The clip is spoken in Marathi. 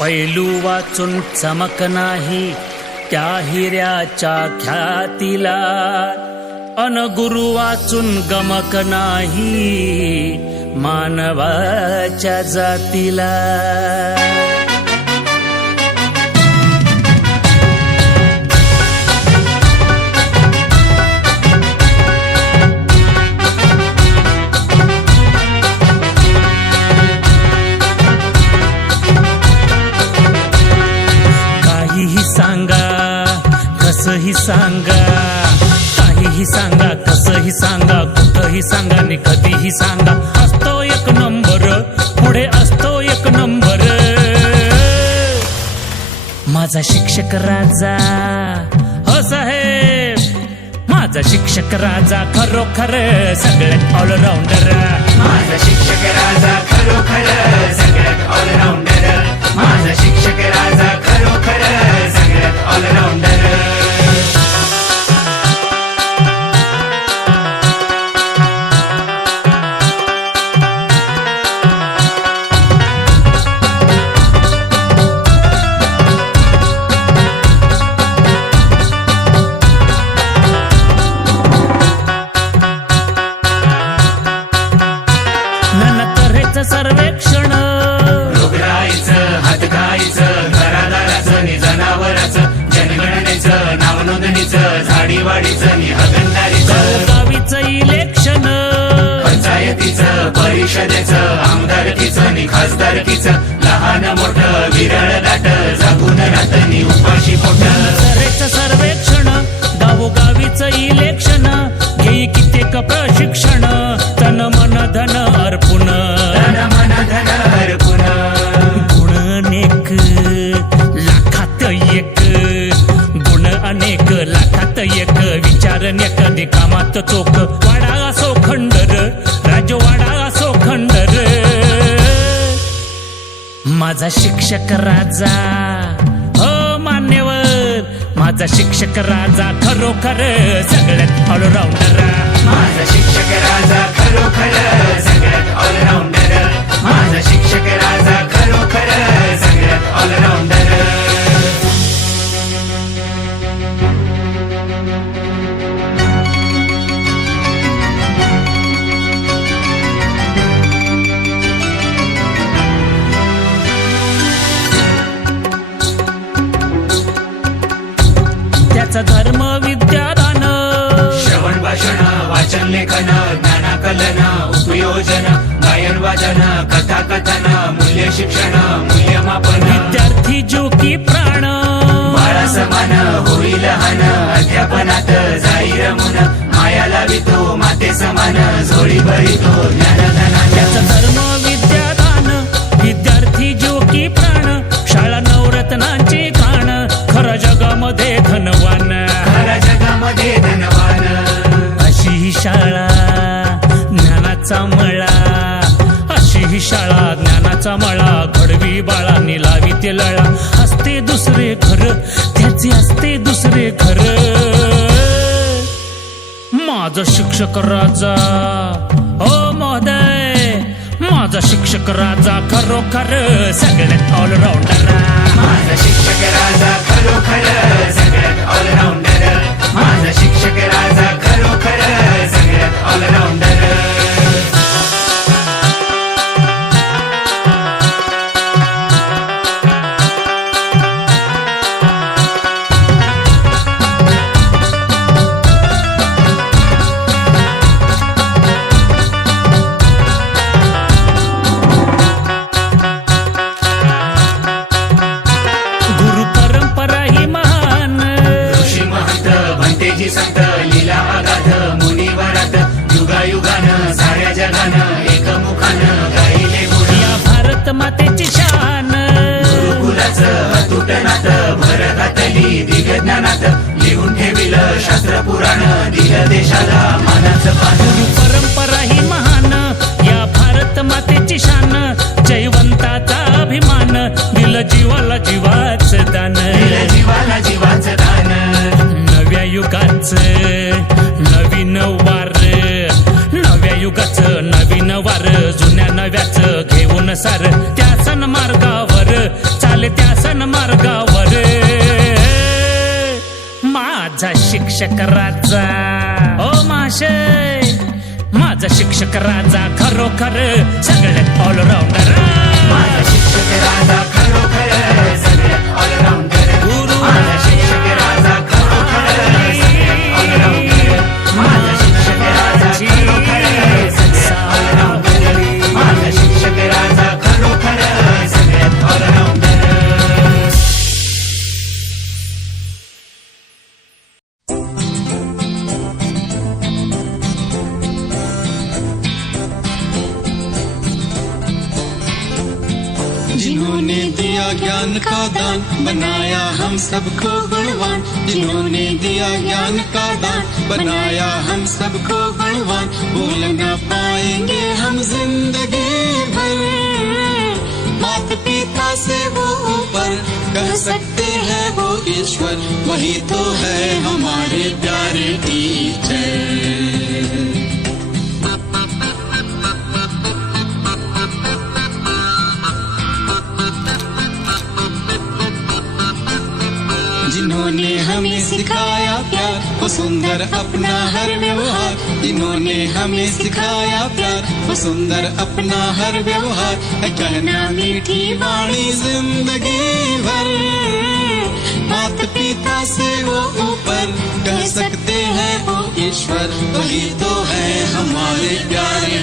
पैलू वाचून चमक नाही त्या हिऱ्याच्या ख्यातीला. अन गुरु वाचून गमक नाही मानवाच्या जातीला. सांगा. काहीही सांगा कसही सांगा कुठंही सांगा आणि कधीही सांगा. असतो एक नंबर पुढे असतो एक नंबर. माझा शिक्षक राजा हो साहेब माझा शिक्षक राजा खरोखर सगळ्यात ऑलराऊंडर माझा शिक्षक राजा खरोखर सगळ्यात ऑलराऊंडर माझा शिक्षक सर्वेक्षण. हातगाईचं घरादाराचं नि जनावराचं जनगणनेचं नाव नोंदणीचं झाडीवाडीचं नि हगणदारीचं गावीचं इलेक्शन. पंचायतीचं परिषदेचं आमदारकीचं नि खासदारकीचं लहान मोठं विरळ एक विचार कधी कामात चोख. वाडा असो खंडर राजवाडा असो खंडर. माझा शिक्षक राजा हो मान्यवर. माझा शिक्षक राजा खरोखर सगळ्यात ऑलराऊंडर माझा शिक्षक राजा खरोखर सगळ्यात ऑलराऊंडर माझा शिक्षक राजा त्याचा धर्म विद्यादान. श्रवण भाषण वाचन लेखन ज्ञानाकलन उपयोजन गायन वादन कथा कथन मूल्य शिक्षण मूल्यमापन. विद्यार्थी जो की प्राण. बाळा समान होईल लहान अध्यापनात जाई रमून माया लावितो माते समान झोळी भरितो ज्ञानधनाच्या त्याचा धर्म शाळा ज्ञानाचा मळा. अशी ही शाळा ज्ञानाचा मळा. घडवी बाळांनी लावी ते लळा. असते दुसरे घर त्याचे असते दुसरे घर. माझा शिक्षक राजा ओ महोदय. माझा शिक्षक राजा खरोखर सगळ्यात ऑलराऊंडर माझा शिक्षक राजा संत लीला अगाध मुनिवरात युगायुगान साऱ्या जगानं एकमुखानं गायले गुण. या भारत मातेची शान. गुरुकुलाचं अतुट नातं भर घातली दिव्य ज्ञानात लिहून ठेविलं शास्त्र पुराण दिलं देशाला नवीन वार नव्या युगाच नवीन वार. जुन्या नव्याच घेऊन सार त्या सण मार्गावर चाल त्या सण मार्गावर माझा शिक्षक राजा ओ माशय माझा शिक्षक राजा खरोखर सगळ्यात ऑलराऊंडर माझा शिक्षक राजा जिन्होंने दिया ज्ञान का दान, बनाया हम सबको गुणवान जिन्होंने दिया ज्ञान का दान, बनाया हम सबको गुणवान भूल न पाएँगे हम ज़िंदगी भर। माता पिता से वो ऊपर कह सकते हैं वो ईश्वर। वही तो है हमारे प्यारे टीचर। सुंदर अपना हर व्यवहार, इन्होंने हमें सिखाया प्यार। वो सुंदर अपना हर व्यवहार, है कहना मीठी वाणी ज़िंदगी भर। माता पिता से वो ऊपर कह सकते हैं, वो ईश्वर, वही तो है हमारे प्यारे